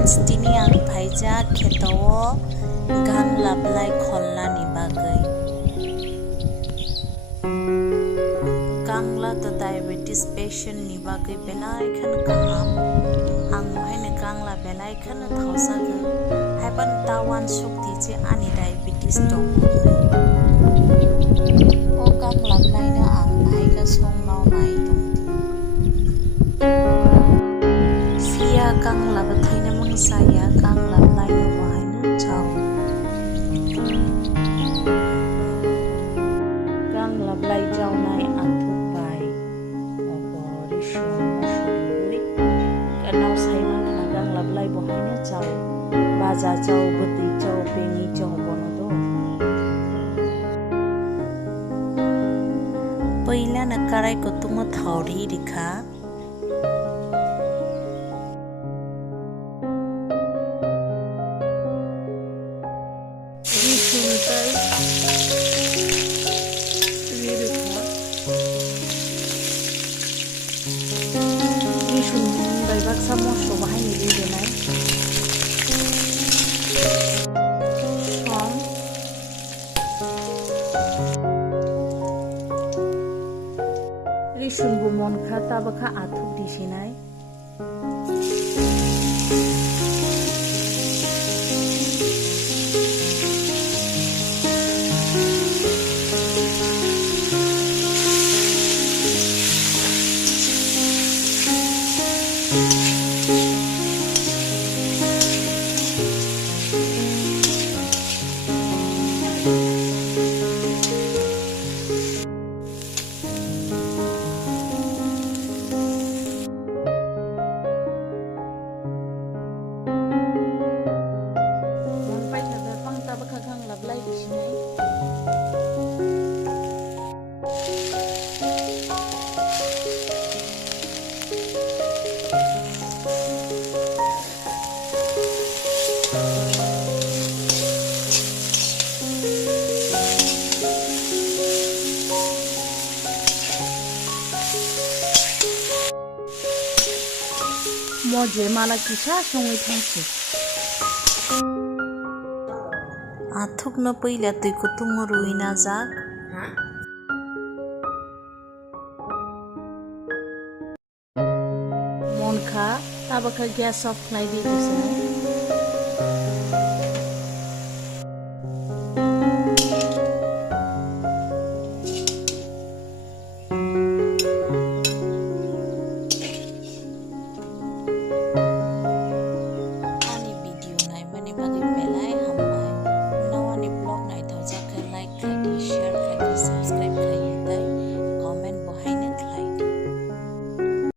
friends tini ang phaija khetao gang lablai kholna ni bagai. Gangla to diabetes patient ni bagai belai khan kaham ang mohaine gangla belai khan thausaga haiban tawan shukti je ani diabetes dong. O gang lablai na ang bhaiga songnau nai dong. Sia gang labathai na mangsaya gang lablai no bahaina chau. Gang lablai chau nai anthuk bai. Bori shon masuri kanau sai man na gang lablai bahaina chau. Baja chau buti chau pengi chau bono do. Paila na karai ko tungo thauri dikha. Samo so bahay ni dito na song rishun bumon khata bakha athuk disinai moje mala kisha songi thangsi athuk na paila tui kutung ruina jak monka tabaka gas off khlai di dise